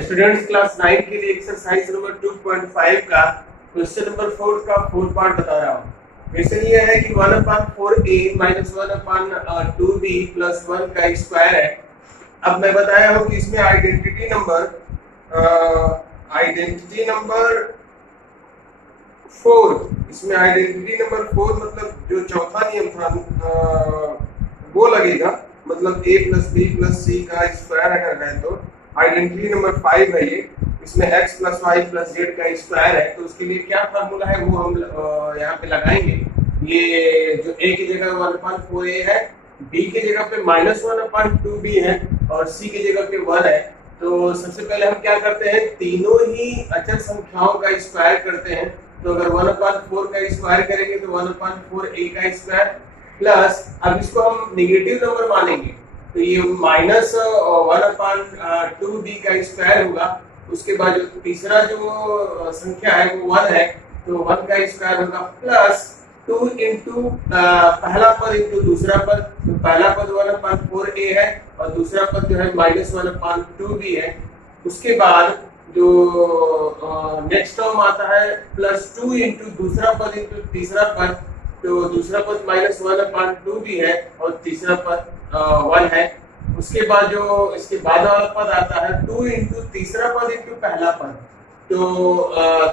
Students class 9 के लिए exercise number 2.5 का क्वेश्चन नंबर 4 का 4 पार्ट बता रहा हूँ। क्वेश्चन ये है कि 1/4a माइनस 1/2b प्लस 1 का स्क्वायर है। अब मैं बताया हूँ कि इसमें आइडेंटिटी नंबर 4, इसमें आइडेंटिटी नंबर 4 मतलब जो चौथा नियम था वो लगेगा। मतलब a प्लस बी प्लस सी का स्क्वायर अगर है तो आइडेंटिटी नंबर 5 है ये। इसमें x plus y plus z का स्क्वायर है, तो उसके लिए क्या फार्मूला है वो हम यहाँ पे लगाएंगे। ये जो a की जगह 1/4a है, b की जगह पे -1/2b है और c की जगह पे 1 है। तो सबसे पहले हम क्या करते हैं, तीनों ही अचर संख्याओं का स्क्वायर करते हैं। तो अगर 1/4 का स्क्वायर करेंगे तो 1/4a का स्क्वायर प्लस, अब इसको हम नेगेटिव नंबर मानेंगे तो ये -1/2b का स्क्वायर होगा। उसके बाद जो तीसरा जो संख्या है वो 1 है, तो 1 का स्क्वायर होगा प्लस 2 इंटू पहला पद इंटू दूसरा पद। तो पहला पद 1/4a है और दूसरा पद जो है -1/2b है। उसके बाद जो नेक्स्ट टर्म आता है +2 इंटू दूसरा पद इंटू तीसरा पद। तो दूसरा पद -1/2b है और तीसरा पद 1 है। उसके बाद जो इसके बाद वाला पद आता है 2 इंटू तीसरा पद इंटू पहला पद। तो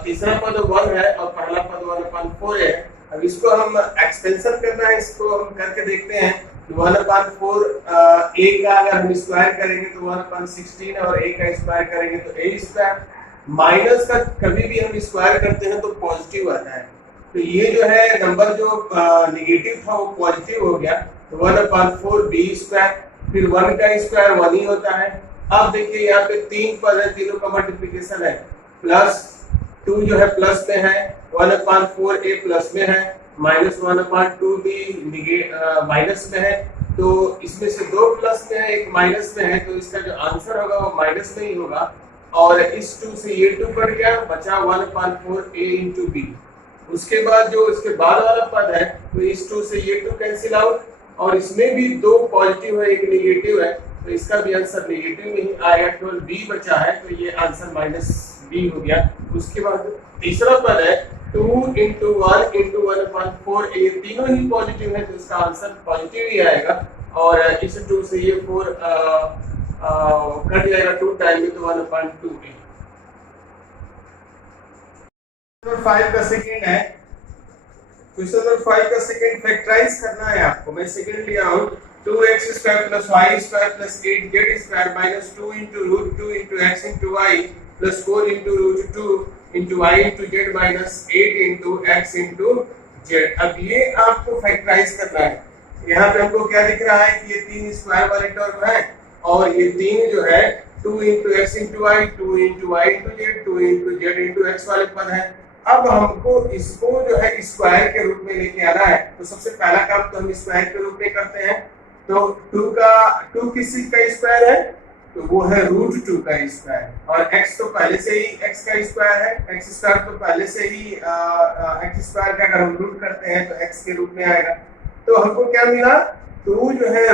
तीसरा पद 1 है और पहला पद 1/4 है। अब इसको हम एक्सपेंशन करना है, इसको हम करके देखते हैं। 1/4 a का अगर हम स्क्वायर करेंगे तो 1/16 और a का स्क्वायर करेंगे तो a स्क्वायर। माइनस का कभी भी हम स्क्वायर करते हैं तो पॉजिटिव आता है, तो ये जो है नंबर जो नेगेटिव था वो पॉजिटिव हो गया। तो 1/4b स्क्वायर, फिर 1 का स्क्वायर 1 ही होता है। अब देखिए यहाँ पे तीन पद है, तीनों का मल्टीप्लिकेशन है। +2 जो है प्लस में है, 1/4a प्लस में है, -1/2b माइनस में है। तो इसमें से दो प्लस में है, एक माइनस में है, तो इसका जो आंसर होगा वो माइनस में ही होगा। और इस 2 से ये 2 कट गया, बचा 1/4a इंटू b। उसके बाद जो इसके बाद वाला पद है, तो इस 2 से ये 2 कैंसिल आउट और इसमें भी दो पॉजिटिव है एक नेगेटिव है, तो इसका भी आंसर नेगेटिव में ही आएगा। केवल b बचा है, तो ये आंसर -b हो गया। उसके बाद तीसरा पद है 2 इंटू 1 इंटू 1/4, ये तीनों ही पॉजिटिव है, तो इसका आंसर पॉजिटिव ही आएगा। और इस 2 से ये 4 कट जाएगा 2 टाइम में, तो 1/2a। नंबर 5 का सेकंड है, क्वेश्चन नंबर 5 का सेकंड फैक्टराइज करना है आपको। मैं सेकंड लिया हूं 2x² + y² + 8z² - 2 into √2 into x into y + 4 into √2 into y into z - 8 into x into z। अब ये आपको फैक्टराइज करना है। यहाँ पे हमको क्या दिख रहा है कि ये तीन स्क्वायर वाले टर्म है और ये तीन जो है 2 into x into y, 2 into y into z, 2 into z into x वाले पद है। अब हमको इसको जो है स्क्वायर के रूप में लेके आना है। तो सबसे पहला काम तो हम स्क्वायर के रूप में करते हैं। तो 2 किसी का स्क्वायर है, तो वो है √2 का स्क्वायर। और x तो पहले से ही x का स्क्वायर है, x² तो पहले से ही x² का अगर हम रूट करते हैं तो x के रूप में आएगा। तो हमको क्या मिला, 2 जो है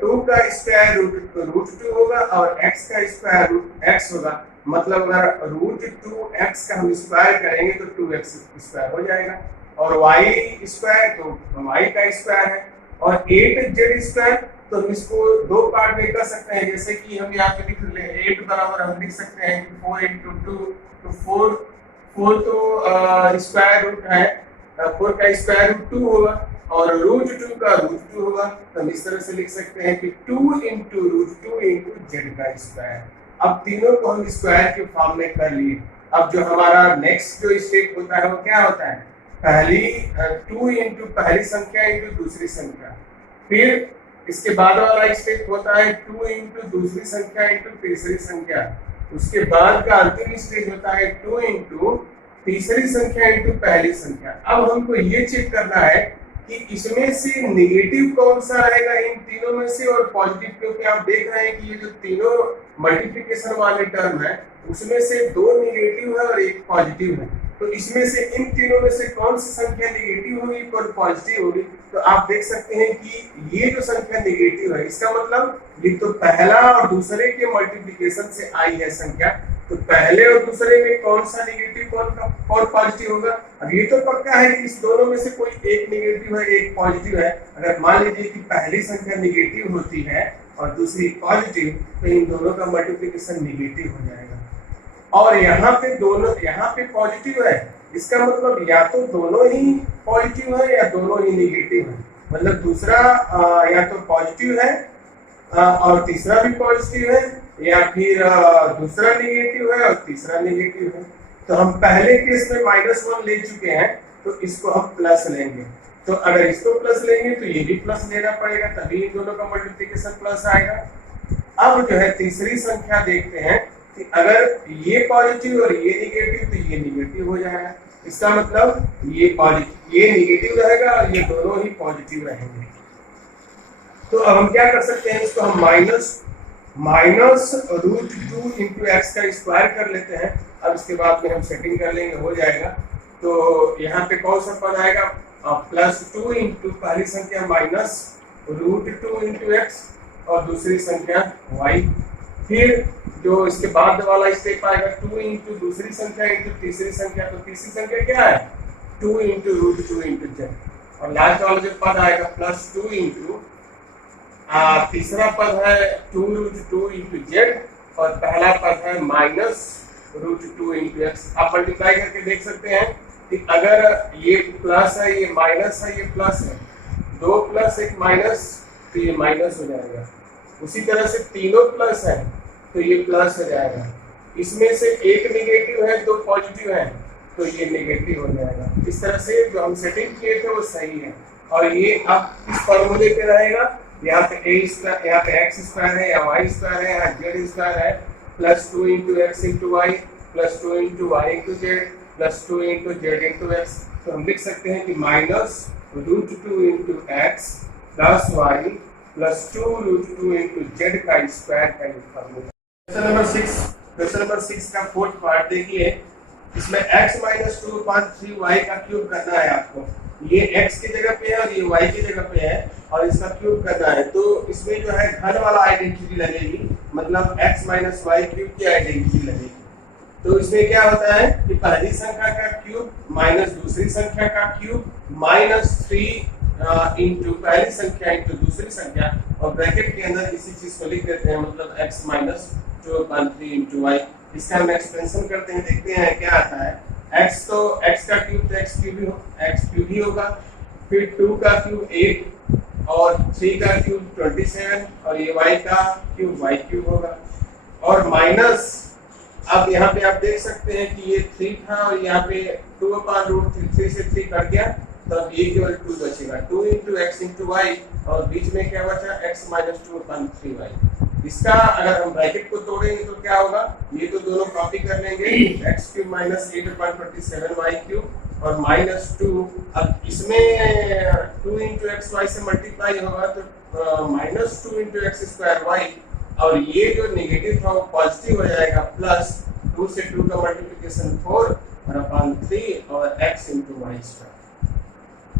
2 का स्क्वायर √2 होगा और x का स्क्वायर √x होगा। मतलब अगर √2x का हम स्क्वायर करेंगे तो 2x स्क्वायर हो जाएगा और y स्क्वायर तो y का स्क्वायर है। और 8z², तो हम इसको दो पार्ट में कर सकते हैं। जैसे कि हम यहाँ पे लिख ले 8 बराबर हम लिख सकते हैं कि 4 इंटू 2, तो 4 तो स्क्वायर रूट है, 4 का स्क्वायर √2 होगा और √2 का √2 होगा। तो हम इस तरह से लिख सकते हैं कि 2 इंटू √2 इंटू z का स्क्वायर। अब तीनों को हम स्क्वायर के फॉर्म में कर लिए। अब जो हमारा नेक्स्ट जो स्टेप होता है वो क्या होता है, पहली 2 इंटू पहली संख्या इंटू दूसरी संख्या। फिर इसके बाद वाला स्टेप होता है 2 इंटू दूसरी संख्या इंटू तीसरी संख्या। उसके बाद का अंतिम स्टेज होता है 2 इंटू तीसरी संख्या इंटू पहली संख्या। अब हमको ये चेक करना है कि इसमें से नेगेटिव कौन सा रहेगा इन तीनों में से और पॉजिटिव, क्योंकि आप देख रहे हैं कि ये जो तीनों मल्टीप्लिकेशन वाले टर्म है उसमें से 2 नेगेटिव है और 1 पॉजिटिव है। तो इसमें से इन तीनों में से कौन सी संख्या नेगेटिव होगी, कौन पॉजिटिव होगी। तो आप देख सकते हैं कि ये जो संख्या नेगेटिव है, इसका मतलब ये तो पहला और दूसरे के मल्टीप्लिकेशन से आई है संख्या, तो पहले और दूसरे में कौन सा नेगेटिव कौन पॉजिटिव होगा। अब ये तो पक्का है कि इस दोनों में से कोई एक नेगेटिव है एक पॉजिटिव है। अगर मान लीजिए कि पहली संख्या नेगेटिव होती है और दूसरी पॉजिटिव, तो इन दोनों का मल्टीप्लिकेशन नेगेटिव हो जाएगा। और यहाँ पे पॉजिटिव है, इसका मतलब या तो दोनों ही पॉजिटिव है या दोनों ही नेगेटिव है। मतलब दूसरा या तो पॉजिटिव है और तीसरा भी पॉजिटिव है, या फिर दूसरा नेगेटिव है और तीसरा नेगेटिव है। तो हम पहले केस में -1 ले चुके हैं, तो इसको हम प्लस लेंगे। तो अगर इसको प्लस लेंगे तो ये भी प्लस लेना पड़ेगा, तभी इन दोनों का मल्टीप्लिकेशन प्लस आएगा। अब जो है तीसरी संख्या देखते हैं कि अगर ये पॉजिटिव और ये नेगेटिव, तो ये नेगेटिव हो जाएगा। इसका मतलब ये नेगेटिव रहेगा और ये दोनों ही पॉजिटिव रहेंगे। तो अब हम क्या कर सकते हैं, इसको हम -√2 इंटू एक्स का स्क्वायर कर लेते हैं। अब इसके बाद में हम सेटिंग कर लेंगे, हो जाएगा। तो यहाँ पे कौन सा पद आएगा, +2 इंटू पहली संख्या -√2 इंटू एक्स और दूसरी संख्या y। फिर जो इसके बाद वाला स्टेप आएगा 2 इंटू दूसरी संख्या इंटू तीसरी संख्या। तो तीसरी संख्या क्या है, 2 इंटू √2 इंटू z। और लास्ट वाला जो पद आएगा +2 इंटू तीसरा पद है 2√2 इंटू z और पहला पद है -√2 इंटू एक्स। आप मल्टीप्लाई करके देख सकते हैं कि अगर ये प्लस है, ये माइनस है, ये प्लस है, 2 प्लस 1 माइनस, तो ये माइनस हो जाएगा। उसी तरह से तीनों प्लस है तो ये प्लस हो जाएगा। इसमें से एक नेगेटिव है, 2 पॉजिटिव है, तो ये नेगेटिव हो जाएगा। इस तरह से जो हम सेटिंग किए थे वो सही है। और ये अब इस फॉर्मूले पे रहेगा, यहाँ पे यहाँ पे x² है या y² है, यहाँ z² है, +2 into x into y, +2 into y into z, +2 into z into x. तो हम लिख सकते हैं कि -√2 into x plus y +2√2 into z का स्क्वायर का फॉर्मूला। क्वेश्चन नंबर 6 का फोर्थ पार्ट देखिए। इसमें x - 2/3y का क्यूब करना है आपको। ये x की जगह पे है और ये y की जगह पे है और इसका क्यूब करना है। तो इसमें जो है घन वाला आइडेंटिटी लगेगी, मतलब x - y क्यूब की आइडेंटिटी लगेगी। तो इसमें क्या होता है कि पहली संख्या का क्यूब माइनस दूसरी संख्या का क्यूब -3 इंटू पहली संख्या इंटू दूसरी संख्या, और ब्रैकेट के अंदर इसी चीज को लिख देते हैं, मतलब x - 2/3 इंटू y। इसका हम एक्सपेंशन करते हैं, देखते हैं क्या आता है। x तो x का क्यूब तो x क्यूब ही होगा, फिर 2 का क्यूब 8 और 3 का क्यूब 27 और ये y का क्यूब y क्यूब होगा। और माइनस, अब यहाँ पे आप देख सकते हैं कि ये 3 था और यहाँ पे 2/√3 से 3 कट गया, तो अब ये केवल 2 बचेगा, 2 इंटू एक्स इंटू वाई, और बीच में क्या बचा, x - 2/3y। इसका अगर हम ब्रैकेट को तोड़ेंगे तो क्या होगा, ये तो दोनों कॉपी कर लेंगे, x³ - 8/27y³ और -2। अब इसमें 2 इंटू एक्स वाई से मल्टीप्लाई होगा तो -2 इंटू x²y, और ये जो नेगेटिव था वो पॉजिटिव हो जाएगा, प्लस 2 से 2 का मल्टीप्लिकेशन 4 और अपॉन 3 और x इंटू y²।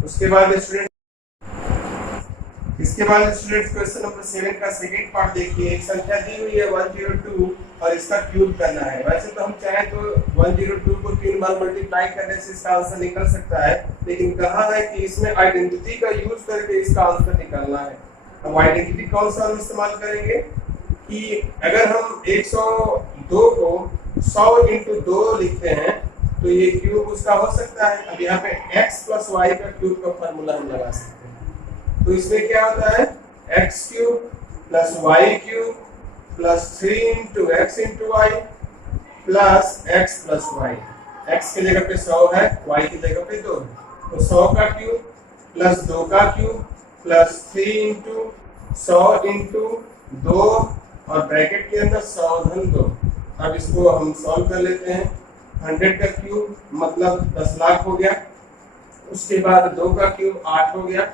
उसके बाद स्टूडेंट क्वेश्चन नंबर 7 का सेकंड पार्ट देखिए। एक संख्या दी हुई है 102 और इसका क्यूब करना है। वैसे तो हम चाहे तो 102 को 3 बार मल्टीप्लाई करने से इसका आंसर निकल सकता है, लेकिन कहा है कि इसमें आइडेंटिटी का यूज करके इसका आंसर निकालना है। अब आइडेंटिटी कौन सा हम इस्तेमाल करेंगे कि अगर हम 102 को 100 इंटू 2 लिखते हैं तो ये क्यूब उसका हो सकता है। अब यहाँ पे x + y का क्यूब का फॉर्मूला हम लगा सकते हैं। तो इसमें क्या होता है, x³ + y³ + 3 into x into y plus x + y। x की जगह पे 100 है, y की जगह पे 2 है, तो 100 का क्यूब प्लस 2 का क्यूब प्लस 3 इंटू 100 इंटू 2 और ब्रैकेट के अंदर 100 - 2। अब इसको हम सॉल्व कर लेते हैं। 100 का क्यूब मतलब 10 लाख हो गया, उसके बाद 2 का क्यूब 8 हो गया,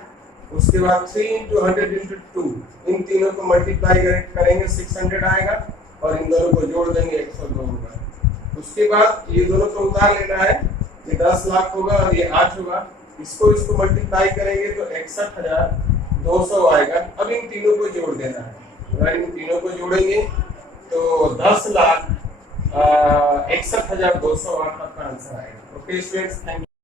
उसके बाद 3 इंटू 100 इंटू 2, इन तीनों को मल्टीप्लाई करेंगे 600 आएगा और इन दोनों को जोड़ देंगे 102 होगा। उसके बाद ये दोनों को उतार लेना है ये 10 लाख होगा और ये 8 होगा। इसको मल्टीप्लाई करेंगे तो 61,200 आएगा। अब इन तीनों को जोड़ देना है। अगर इन तीनों को जोड़ेंगे तो 10,61,208 आपका आंसर आएगा। Okay students, thank you.